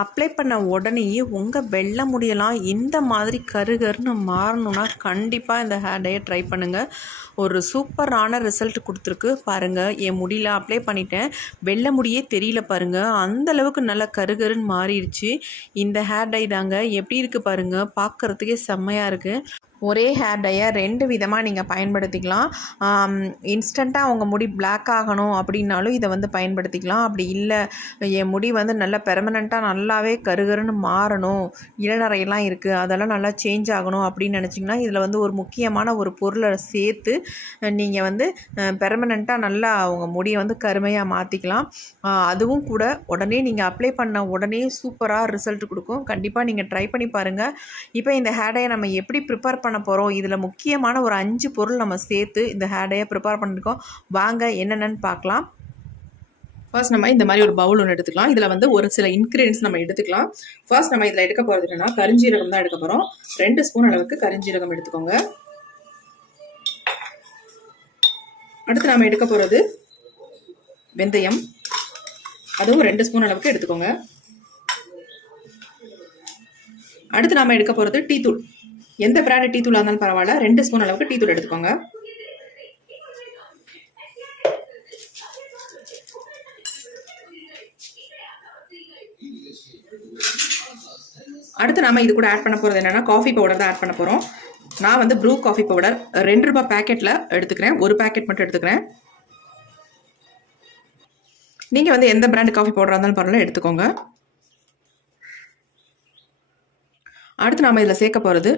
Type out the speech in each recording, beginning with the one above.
Apply பண்ண உடனேயே உங்கள் வெள்ளை முடியெல்லாம் இந்த மாதிரி கருகருன்னு மாறணுன்னா கண்டிப்பாக இந்த ஹேர் டையை ட்ரை பண்ணுங்கள். ஒரு சூப்பரான ரிசல்ட் கொடுத்துருக்கு பாருங்கள். என் முடியல அப்ளை பண்ணிட்டேன், வெள்ளை முடியே தெரியல பாருங்கள், அந்தளவுக்கு நல்லா கருகருன்னு மாறிடுச்சு. இந்த ஹேர் டை தாங்க. எப்படி இருக்குது பாருங்கள், பார்க்குறதுக்கே செம்மையாக இருக்குது. ஒரே ஹேர் டையை 2 விதமாக நீங்கள் பயன்படுத்திக்கலாம். இன்ஸ்டண்ட்டாக உங்கள் முடி பிளாக் ஆகணும் அப்படின்னாலும் இதை வந்து பயன்படுத்திக்கலாம். அப்படி இல்லை, என் முடி வந்து நல்லா பெர்மனண்ட்டாக நல்லாவே கருகருன்னு மாறணும், இளநரையெல்லாம் இருக்குது, அதெல்லாம் நல்லா சேஞ்ச் ஆகணும் அப்படின்னு நினச்சிங்கன்னா இதில் வந்து ஒரு முக்கியமான ஒரு பொருளை சேர்த்து நீங்கள் வந்து பெர்மனண்ட்டாக நல்லா உங்கள் முடியை வந்து கருமையாக மாற்றிக்கலாம். அதுவும் கூட உடனே நீங்கள் அப்ளை பண்ண உடனே சூப்பராக ரிசல்ட் கொடுக்கும். கண்டிப்பாக நீங்கள் ட்ரை பண்ணி பாருங்கள். இப்போ இந்த ஹேர் டையை நம்ம எப்படி ப்ரிப்பேர் பண்ண போகிறோம், இதில் முக்கியமான ஒரு 5 பொருள் நம்ம சேர்த்து இந்த ஹேர் டையை ப்ரிப்பேர் பண்ணியிருக்கோம். வாங்க என்னென்னு பார்க்கலாம். ஃபர்ஸ்ட் நம்ம இந்த மாதிரி ஒரு பவுல் ஒன்று எடுத்துக்கலாம். இதில் வந்து ஒரு சில இன்க்ரீடியன்ஸ் நம்ம எடுத்துக்கலாம். ஃபர்ஸ்ட் நம்ம இதில் எடுக்க போகிறது என்னென்னா கரிஞ்சீரகம் தான் எடுக்க போகிறோம். 2 ஸ்பூன் அளவுக்கு கரிஞ்சீரகம் எடுத்துக்கோங்க. அடுத்து நம்ம எடுக்க போகிறது வெந்தயம், அதுவும் 2 ஸ்பூன் அளவுக்கு எடுத்துக்கோங்க. அடுத்து நம்ம எடுக்க போகிறது டீ தூள். எந்த பிராண்ட் டீ தூளாக இருந்தாலும் பரவாயில்ல, 2 ஸ்பூன் அளவுக்கு டீ தூள் எடுத்துக்கோங்க. அடுத்து நம்ம இது கூட ஆட் பண்ண போகிறது என்னென்னா காஃபி பவுடர் தான் ஆட் பண்ண போகிறோம். நான் வந்து ப்ரூ காஃபி பவுடர் 2 ரூபாய் பேக்கெட்டில் எடுத்துக்கிறேன். ஒரு பேக்கெட் மட்டும் எடுத்துக்கிறேன். நீங்கள் வந்து எந்த பிராண்ட் காஃபி பவுடராக இருந்தாலும் பரவாயில்ல எடுத்துக்கோங்க. அடுத்து நம்ம இதில் சேர்க்க போகிறது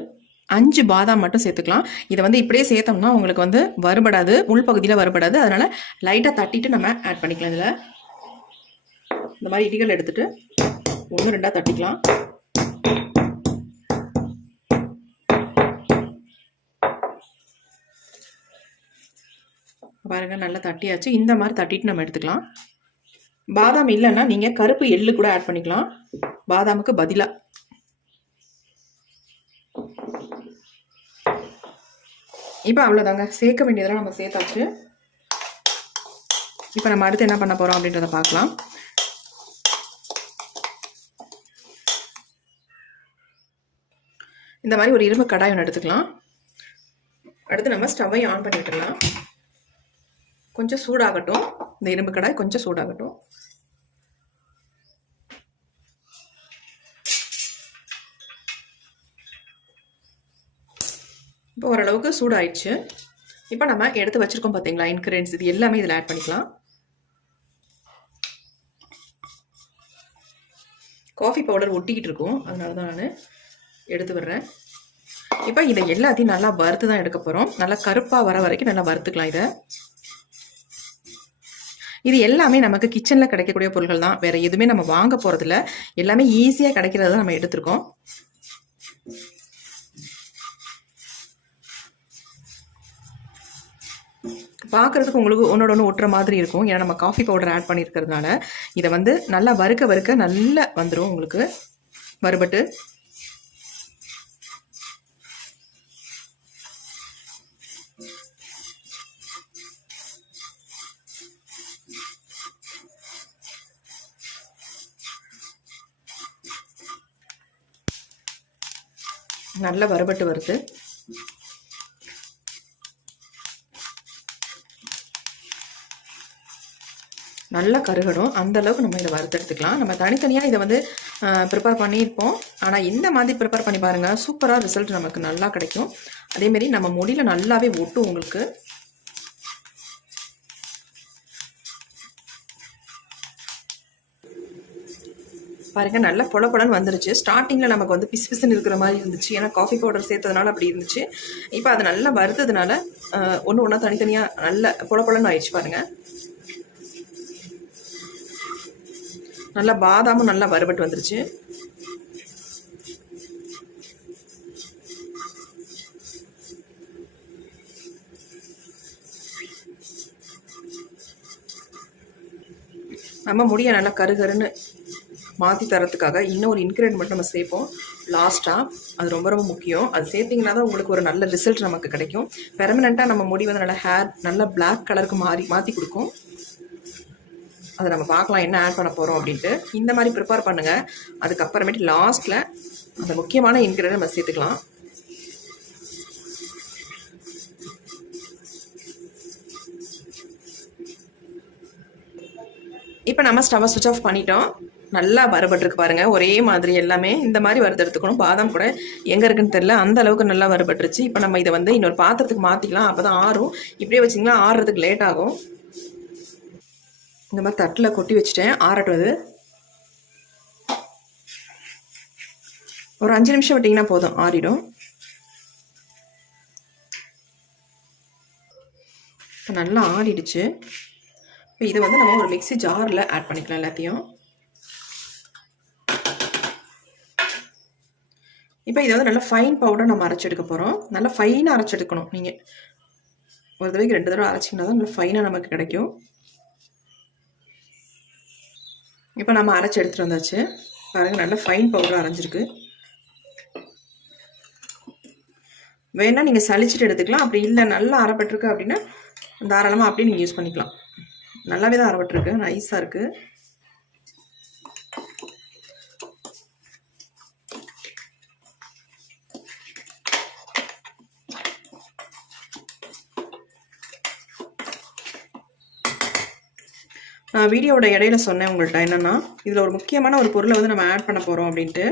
5 பாதாம் மட்டும் சேர்த்துக்கலாம். இதை வந்து இப்படியே சேர்த்தோம்னா உங்களுக்கு வந்து வறுபடாது, உள்பகுதியில் வறுபடாது. அதனால் லைட்டாக தட்டிட்டு நம்ம ஆட் பண்ணிக்கலாம். இதில் இந்த மாதிரி இடிகள் எடுத்துகிட்டு 1 2 தட்டிக்கலாம். பாருங்கள், நல்லா தட்டியாச்சு. இந்த மாதிரி தட்டிட்டு நம்ம எடுத்துக்கலாம். பாதாம் இல்லைன்னா நீங்கள் கருப்பு எள்ளு கூட ஆட் பண்ணிக்கலாம் பாதாமுக்கு பதிலாக. இப்போ அவ்வளோதாங்க, சேர்க்க வேண்டியதெல்லாம் நம்ம சேர்த்தாச்சு. இப்போ நம்ம அடுத்து என்ன பண்ண போகிறோம் அப்படின்றத பார்க்கலாம். இந்த மாதிரி ஒரு இரும்பு கடாய் ஒன்று எடுத்துக்கலாம். அடுத்து நம்ம ஸ்டவ்வை ஆன் பண்ணி விட்டுடலாம். கொஞ்சம் சூடாகட்டும், இந்த இரும்பு கடாய் கொஞ்சம் சூடாகட்டும். இப்போ ஓரளவுக்கு சூடாயிடுச்சு. இப்போ நம்ம எடுத்து வச்சுருக்கோம் பார்த்தீங்களா இன்க்ரீடியன்ஸ், இது எல்லாமே இதில் ஆட் பண்ணிக்கலாம். காஃபி பவுடர் ஒட்டிக்கிட்டு இருக்கும், அதனால தான் நான் எடுத்து விடுறேன். இப்போ இதை எல்லாத்தையும் நல்லா வறுத்து தான் எடுக்க போகிறோம். நல்லா கருப்பாக வர வரைக்கும் நல்லா வறுத்துக்கலாம். இது எல்லாமே நமக்கு கிச்சனில் கிடைக்கக்கூடிய பொருட்கள் தான், வேறு எதுவுமே நம்ம வாங்க போகிறதில்ல. எல்லாமே ஈஸியாக கிடைக்கிறத நம்ம எடுத்துருக்கோம். பார்க்குறதுக்கு உங்களுக்கு ஒன்றோட ஒன்று ஒட்டுற மாதிரி இருக்கும், ஏன்னா நம்ம காஃபி பவுடர் ஆட் பண்ணியிருக்கிறதுனால. இதை வந்து நல்லா வறுக்க வறுக்க நல்லா வந்துடும் உங்களுக்கு வறுபட்டு. நல்லா வறுபட்டு வருது. நல்லா கருகடும், அந்த அளவுக்கு நம்ம இதை வறுத்தெடுத்துக்கலாம். நம்ம தனித்தனியாக இதை வந்து ப்ரிப்பேர் பண்ணியிருப்போம். ஆனால் இந்த மாதிரி ப்ரிப்பேர் பண்ணி பாருங்கள், சூப்பராக ரிசல்ட் நமக்கு நல்லா கிடைக்கும். அதேமாரி நம்ம முடியில் நல்லாவே ஒட்டும் உங்களுக்கு. பாருங்கள், நல்லா பொலப்பொலன்னு வந்துருச்சு. ஸ்டார்டிங்கில் நமக்கு வந்து பிசு பிசுன்னு இருக்கிற மாதிரி இருந்துச்சு, ஏன்னா காஃபி பவுடர் சேர்த்ததுனால அப்படி இருந்துச்சு. இப்போ அது நல்லா வறுத்ததுனால ஒன்று ஒன்றா தனித்தனியாக நல்ல பொலப்பொலன்னு ஆயிடுச்சு பாருங்கள். நல்லா பாதாமும் நல்லா வறுபட்டு வந்துருச்சு. நம்ம முடியை நல்லா கருகருன்னு மாற்றி தரத்துக்காக இன்னொரு இன்க்ரீடியன்ட் மட்டும் நம்ம சேர்ப்போம் லாஸ்ட்டாக. அது ரொம்ப ரொம்ப முக்கியம். அது சேர்த்திங்கன்னா தான் உங்களுக்கு ஒரு நல்ல ரிசல்ட் நமக்கு கிடைக்கும். பெர்மனெண்ட்டாக நம்ம முடி வந்து நல்லா ஹேர் நல்லா பிளாக் கலருக்கு மாற்றி கொடுக்கும். அதை நம்ம பார்க்கலாம் என்ன ஆட் பண்ண போகிறோம் அப்படின்ட்டு. இந்த மாதிரி ப்ரிப்பேர் பண்ணுங்கள். அதுக்கப்புறமேட்டு லாஸ்ட்டில் அந்த முக்கியமான இன்க்ரீடியன்ட் நம்ம சேர்த்துக்கலாம். இப்போ நம்ம ஸ்டவ்வை சுவிட்ச் ஆஃப் பண்ணிட்டோம். நல்லா வறுபட்டுருக்கு பாருங்கள், ஒரே மாதிரி எல்லாமே இந்த மாதிரி வறுத்தெடுத்துக்கணும். பாதாம் கூட எங்கே இருக்குன்னு தெரில, அந்த அளவுக்கு நல்லா வறுபட்டுருச்சு. இப்போ நம்ம இதை வந்து இன்னொரு பாத்திரத்துக்கு மாற்றிக்கலாம், அப்போ தான் ஆறும். இப்படியே வச்சிங்கன்னா ஆறுறதுக்கு லேட் ஆகும். இந்த மாதிரி தட்டில் கொட்டி வச்சுட்டேன், ஆறட்டுவது. ஒரு 5 நிமிஷம் விட்டிங்கன்னா போதும், ஆறிடும். இப்போ நல்லா ஆறிடுச்சு. இப்போ இதை வந்து நம்ம ஒரு மிக்ஸி ஜாரில் ஆட் பண்ணிக்கலாம் எல்லாத்தையும். இப்போ இதை வந்து நல்லா ஃபைன் பவுடர் நம்ம அரைச்செடுக்க போகிறோம். நல்லா ஃபைனாக அரைச்செடுக்கணும். நீங்கள் ஒரு தடவைக்கு 2 தடவை அரைச்சிங்கன்னா தான் நல்லா ஃபைனாக நமக்கு கிடைக்கும். இப்போ நம்ம அரைச்சி எடுத்துகிட்டு வந்தாச்சு பாருங்கள், நல்லா ஃபைன் பவுடர் அரைஞ்சிருக்கு. வேணால் நீங்கள் சளிச்சிட்டு எடுத்துக்கலாம், அப்படி இல்லை நல்லா அரைப்பட்டிருக்கு அப்படின்னா தாராளமாக அப்படியே நீங்கள் யூஸ் பண்ணிக்கலாம். நல்லாவே தான் அரைப்பட்டிருக்கு, நைஸாக இருக்குது. நான் வீடியோவோட இடையில சொன்னேன் உங்கள்கிட்ட என்னென்னா, இதில் ஒரு முக்கியமான ஒரு பொருளை வந்து நம்ம ஆட் பண்ண போகிறோம் அப்படின்ட்டு.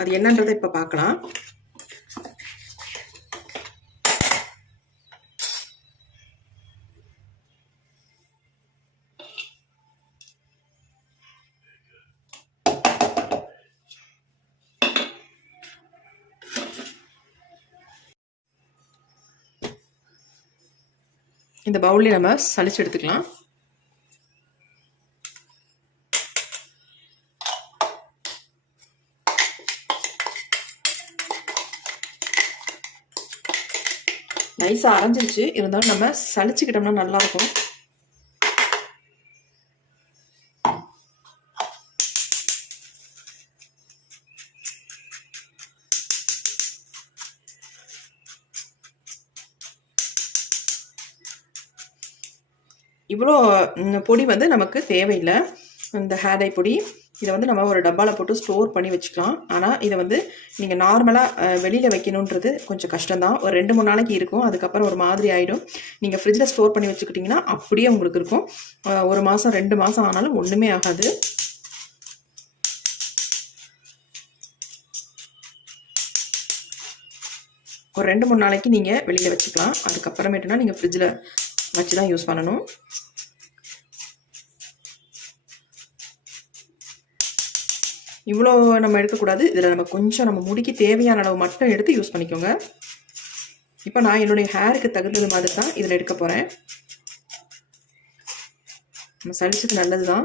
அது என்னன்றதை இப்போ பார்க்கலாம். இந்த பவுல்லே நம்ம சளிச்சு எடுத்துக்கலாம். நைஸாக அரைஞ்சிருச்சு, இருந்தாலும் நம்ம சளிச்சுக்கிட்டோம்னா நல்லாயிருக்கும். இவ்வளோ பொடி வந்து நமக்கு தேவையில்லை. இந்த ஹேர் டை பொடி இதை வந்து நம்ம ஒரு டப்பாவில் போட்டு ஸ்டோர் பண்ணி வச்சுக்கலாம். ஆனால் இதை வந்து நீங்கள் நார்மலாக வெளியில் வைக்கணுன்றது கொஞ்சம் கஷ்டம்தான். ஒரு 2-3 நாளைக்கு இருக்கும், அதுக்கப்புறம் ஒரு மாதிரி ஆகிடும். நீங்கள் ஃப்ரிட்ஜில் ஸ்டோர் பண்ணி வச்சுக்கிட்டிங்கன்னா அப்படியே உங்களுக்கு இருக்கும். 1 மாதம் 2 மாதம் ஆனாலும் ஒன்றுமே ஆகாது. ஒரு 2-3 நாளைக்கு நீங்கள் வெளியில் வச்சுக்கலாம். அதுக்கப்புறமேட்டுனா நீங்கள் ஃப்ரிட்ஜில் வச்சு தான் யூஸ் பண்ணணும். இவ்வளோ நம்ம எடுக்கக்கூடாது. இதில் நம்ம கொஞ்சம் நம்ம முடிக்கு தேவையான அளவு மட்டும் எடுத்து யூஸ் பண்ணிக்கோங்க. இப்போ நான் என்னுடைய ஹேருக்கு தகுந்தது மாதிரி தான் இதில் எடுக்க போகிறேன். நம்ம சளிச்சது நல்லது தான்.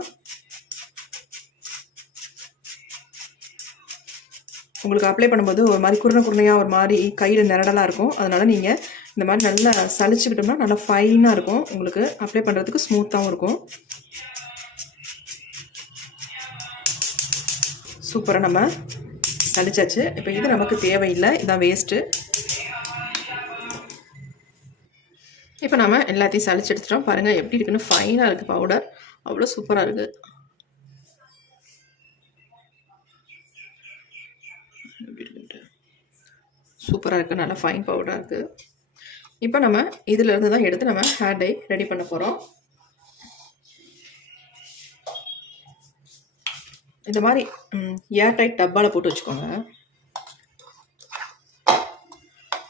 உங்களுக்கு அப்ளை பண்ணும்போது ஒரு மாதிரி குருணையாக ஒரு மாதிரி கையில் நிரடலாக இருக்கும். அதனால் நீங்கள் இந்த மாதிரி நல்லா சளிச்சுக்கிட்டோம்னா நல்லா ஃபைனாக இருக்கும். உங்களுக்கு அப்ளை பண்ணுறதுக்கு ஸ்மூத்தாகவும் இருக்கும். சூப்பராக நம்ம சளிச்சாச்சு. இப்போ இது நமக்கு தேவையில்லை, இதான் வேஸ்ட்டு. இப்போ நம்ம எல்லாத்தையும் சளிச்சு எடுத்துட்டோம். பாருங்கள் எப்படி இருக்குன்னு, ஃபைனாக இருக்குது பவுடர், அவ்வளோ சூப்பராக இருக்குது. சூப்பராக இருக்குது, நல்லா ஃபைன் பவுடராக இருக்குது. இப்போ நம்ம இதிலேருந்து தான் எடுத்து நம்ம ஹேர் டை ரெடி பண்ண போகிறோம். இந்த மாதிரி ஏர் டைட் டப்பாவில் போட்டு வச்சுக்கோங்க.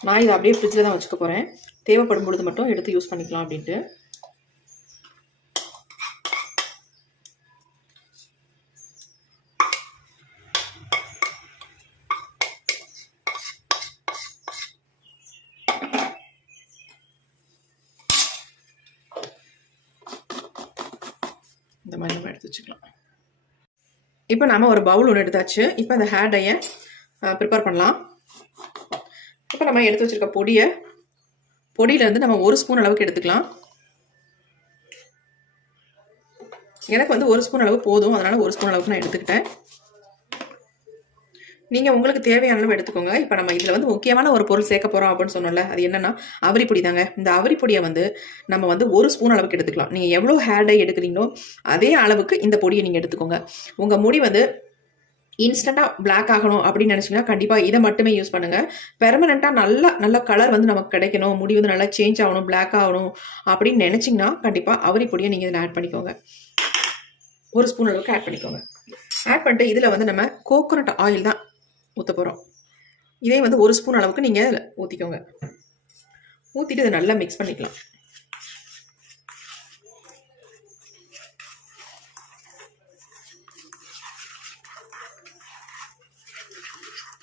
நான் இதை அப்படியே ஃப்ரிட்ஜில் தான் வச்சுக்க போகிறேன். தேவைப்படும் பொழுது மட்டும் எடுத்து யூஸ் பண்ணிக்கலாம் அப்படின்ட்டு. இந்த மாதிரி நம்ம எடுத்து வச்சுக்கலாம். இப்போ நம்ம ஒரு பவுல் ஒன்று எடுத்தாச்சு. இப்போ அந்த ஹேர் டையை ப்ரிப்பேர் பண்ணலாம். இப்போ நம்ம எடுத்து வச்சுருக்க பொடியிலேருந்து நம்ம 1 ஸ்பூன் அளவுக்கு எடுத்துக்கலாம். எனக்கு வந்து 1 ஸ்பூன் அளவு போதும், அதனால் 1 ஸ்பூன் அளவுக்கு நான் எடுத்துக்கிட்டேன். நீங்கள் உங்களுக்கு தேவையான அளவு எடுத்துக்கோங்க. இப்போ நம்ம இதில் வந்து முக்கியமான ஒரு பொருள் சேர்க்க போகிறோம் அப்படின்னு சொன்னோம்ல, அது என்னன்னா அவரிப்பொடி தாங்க. இந்த அவரிப்பொடியை வந்து நம்ம வந்து 1 ஸ்பூன் அளவுக்கு எடுத்துக்கலாம். நீங்கள் எவ்வளோ ஹேர் டை எடுக்கிறீங்களோ அதே அளவுக்கு இந்த பொடியை நீங்கள் எடுத்துக்கோங்க. உங்கள் முடி வந்து இன்ஸ்டண்ட்டாக பிளாக் ஆகணும் அப்படின்னு நினச்சிங்கன்னா கண்டிப்பாக இதை மட்டுமே யூஸ் பண்ணுங்கள். பெர்மனெண்ட்டாக நல்ல கலர் வந்து நமக்கு கிடைக்கணும், முடி வந்து நல்லா சேஞ்ச் ஆகணும், பிளாக் ஆகணும் அப்படின்னு நினச்சிங்கன்னா கண்டிப்பாக அவரிப்பொடியை நீங்கள் இதில் ஆட் பண்ணிக்கோங்க. 1 ஸ்பூன் அளவுக்கு ஆட் பண்ணிக்கோங்க. ஆட் பண்ணிட்டு இதில் வந்து நம்ம கோகோனட் ஆயில் தான் ஊற்ற போகிறோம். இதே வந்து 1 ஸ்பூன் அளவுக்கு நீங்கள் இதில் ஊற்றிக்கோங்க. ஊற்றிட்டு இதை நல்லா மிக்ஸ் பண்ணிக்கலாம்.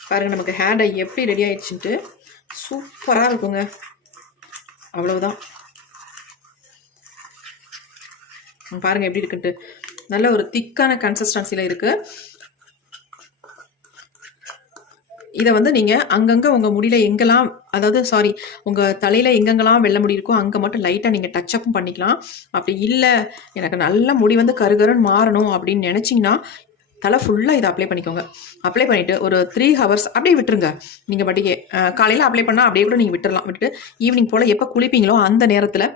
பாருங்கள் நமக்கு ஹேர் டை எப்படி ரெடி ஆயிடுச்சுன்ட்டு சூப்பராக இருக்குங்க. அவ்வளவுதான். பாருங்கள் எப்படி இருக்குன்ட்டு நல்ல ஒரு திக்கான கன்சிஸ்டன்சியில் இருக்குது. இதை வந்து நீங்கள் அங்கங்கே உங்கள் முடியில் எங்கெல்லாம், அதாவது உங்கள் தலையில் எங்கெங்கெல்லாம் வெள்ளை முடி இருக்கோ அங்கே மட்டும் லைட்டாக நீங்கள் டச்சப்பும் பண்ணிக்கலாம். அப்படி இல்லை எனக்கு நல்ல முடி வந்து கருகருன்னு மாறணும் அப்படின்னு நினச்சிங்கன்னா தலை ஃபுல்லாக இதை அப்ளை பண்ணிக்கோங்க. அப்ளை பண்ணிவிட்டு ஒரு 3 ஹவர்ஸ் அப்படியே விட்டுருங்க. நீங்கள் பாட்டிக்கு காலையில் அப்ளை பண்ணால் அப்படியே கூட நீங்கள் விட்டுடலாம். விட்டுட்டு ஈவினிங் போல் எப்போ குளிப்பீங்களோ அந்த நேரத்தில்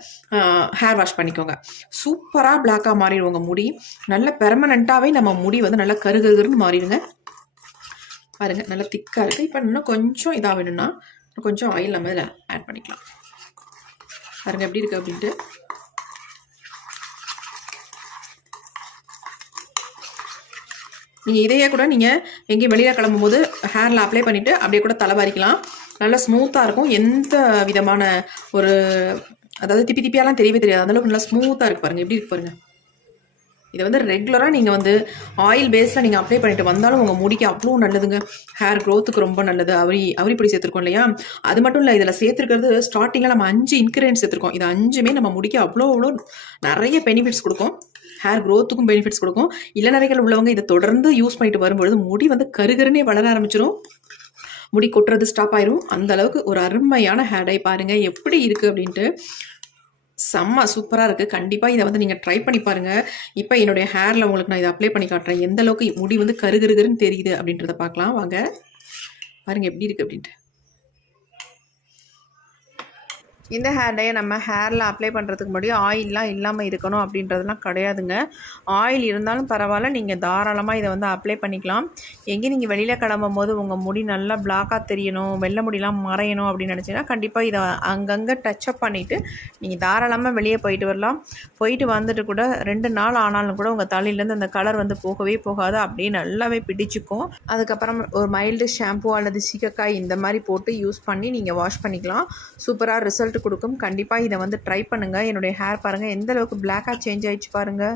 ஹேர் வாஷ் பண்ணிக்கோங்க. சூப்பராக பிளாக்காக மாறிடும் உங்கள் முடி. நல்ல பெர்மனண்ட்டாகவே நம்ம முடி வந்து நல்லா கருகருன்னு மாறிடுங்க. பாருங்கள் நல்லா திக்காக இருக்குது. இப்போ இன்னும் கொஞ்சம் இதாக வேணும்னா கொஞ்சம் ஆயில் நம்ம இதில் ஆட் பண்ணிக்கலாம். பாருங்கள் எப்படி இருக்குது அப்படின்ட்டு. நீங்கள் இதையே கூட நீங்கள் எங்கேயும் வெளியில் கிளம்பும்போது ஹேரில் அப்ளை பண்ணிவிட்டு அப்படியே கூட தலை வாரிக்கலாம். நல்லா ஸ்மூத்தாக இருக்கும். எந்த விதமான ஒரு அதாவது திப்பியாலாம் தெரியவே தெரியாது. அந்தளவுக்கு நல்லா ஸ்மூத்தாக இருக்குது. பாருங்கள் எப்படி இருக்கு பாருங்கள். இதை வந்து ரெகுலராக நீங்கள் வந்து ஆயில் பேஸில் நீங்கள் அப்ளை பண்ணிட்டு வந்தாலும் உங்கள் முடிக்கு அவ்வளோ நல்லதுங்க. ஹேர் க்ரோத்துக்கு ரொம்ப நல்லது. அவரிப்பொடி சேர்த்துருக்கோம் இல்லையா, அது மட்டும் இல்லை, இதில் சேர்த்துருக்கிறது ஸ்டார்டிங்கில் நம்ம 5 இன்க்ரீடியன்ஸ் சேர்த்துருக்கோம். இது 5மே நம்ம முடிக்க அவ்வளோ நிறைய பெனிஃபிட்ஸ் கொடுக்கும். ஹேர் க்ரோத்துக்கும் பெனிஃபிட்ஸ் கொடுக்கும். இளநரைகள் உள்ளவங்க இதை தொடர்ந்து யூஸ் பண்ணிட்டு வரும்பொழுது முடி வந்து கருகருன்னே வளர ஆரம்பிச்சிடும். முடி கொட்டுறது ஸ்டாப் ஆயிரும். அந்த அளவுக்கு ஒரு அருமையான ஹேர் டை. பாருங்கள் எப்படி இருக்குது அப்படின்ட்டு. செம்ம சூப்பராக இருக்குது. கண்டிப்பாக இதை வந்து நீங்கள் ட்ரை பண்ணி பாருங்கள். இப்போ என்னுடைய ஹேரில் உங்களுக்கு நான் இதை அப்ளை பண்ணி காட்டுறேன். எந்த அளவுக்கு முடி வந்து கருகருன்னு தெரியுது அப்படின்றத பார்க்கலாம் வாங்க. பாருங்கள் எப்படி இருக்குது அப்படின்ட்டு. இந்த ஹேர் டையை நம்ம ஹேரில் அப்ளை பண்ணுறதுக்கு முன்னாடி ஆயிலெலாம் இல்லாமல் இருக்கணும் அப்படின்றதுலாம் கிடையாதுங்க. ஆயில் இருந்தாலும் பரவாயில்ல, நீங்கள் தாராளமாக இதை வந்து அப்ளை பண்ணிக்கலாம். எங்கேயும் நீங்கள் வெளியில் கிளம்பும் போது உங்கள் முடி நல்லா பிளாக்காக தெரியணும், வெள்ளை முடியெலாம் மறையணும் அப்படின்னு நினச்சிங்கன்னா கண்டிப்பாக இதை அங்கங்கே டச்சப் பண்ணிவிட்டு நீங்கள் தாராளமாக வெளியே போயிட்டு வரலாம். போயிட்டு வந்துட்டு கூட 2 நாள் ஆனாலும் கூட உங்கள் தலையிலேருந்து அந்த கலர் வந்து போகவே போகாது. அப்படியே நல்லாவே பிடிச்சிக்கும். அதுக்கப்புறம் ஒரு மைல்டு ஷாம்பு அல்லது சீகக்காய் இந்த மாதிரி போட்டு யூஸ் பண்ணி நீங்கள் வாஷ் பண்ணிக்கலாம். சூப்பராக ரிசல்ட் கொடுக்கும். கண்டிப்பாக இதை வந்து ட்ரை பண்ணுங்கள். என்னுடைய ஹேர் பாருங்கள் எந்த அளவுக்கு பிளாக்காக சேஞ்ச் ஆயிடுச்சு பாருங்கள்.